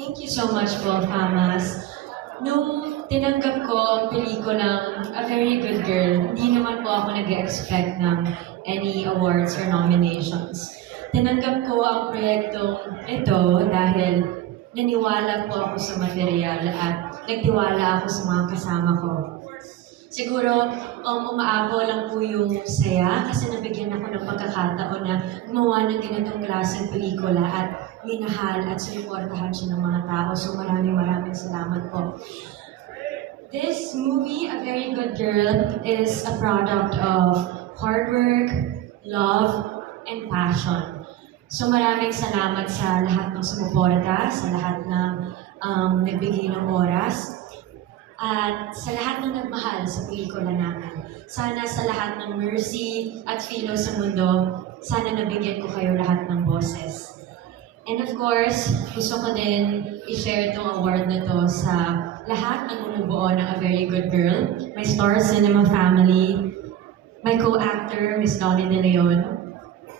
Thank you so much po, Famas. Nung tinanggap ko ang pelikulang A Very Good Girl, hindi naman po ako nag-expect ng any awards or nominations. Tinanggap ko ang proyektong ito dahil naniwala po ako sa material at nagtiwala ako sa mga kasama ko. Siguro, umaako lang po yung saya kasi nabigyan ako ng pagkakataon na gumawa ng ganitong klaseng pelikula at minahal at sinuportahan siya ng mga tao. So maraming salamat po. This movie, A Very Good Girl, is a product of hard work, love, and passion. So maraming salamat sa lahat ng sumuporta, sa lahat ng nagbigay ng oras, at sa lahat ng nagmahal sa pelikula namin. Sana sa lahat ng mercy at filo sa mundo, sana nabigyan ko kayo lahat ng boses. And of course, gusto ko din i-share itong award na to sa lahat ng bumubuo ng A Very Good Girl, my Star Cinema family, my co-actor, Miss Donnie De Leon,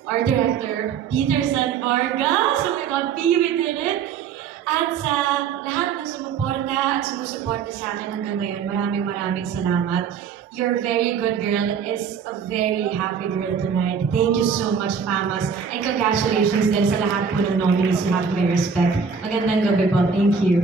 our director, Peter San Vargas, oh my God, P, we did it! At sa lahat ng sumuporta at sumusuporta sa akin hanggang ngayon, maraming salamat. Your Very Good Girl is a very happy girl tonight. Thank you so much, Famas. And congratulations din sa lahat po ng nominees. You have my respect. Magandang gabi po. Thank you.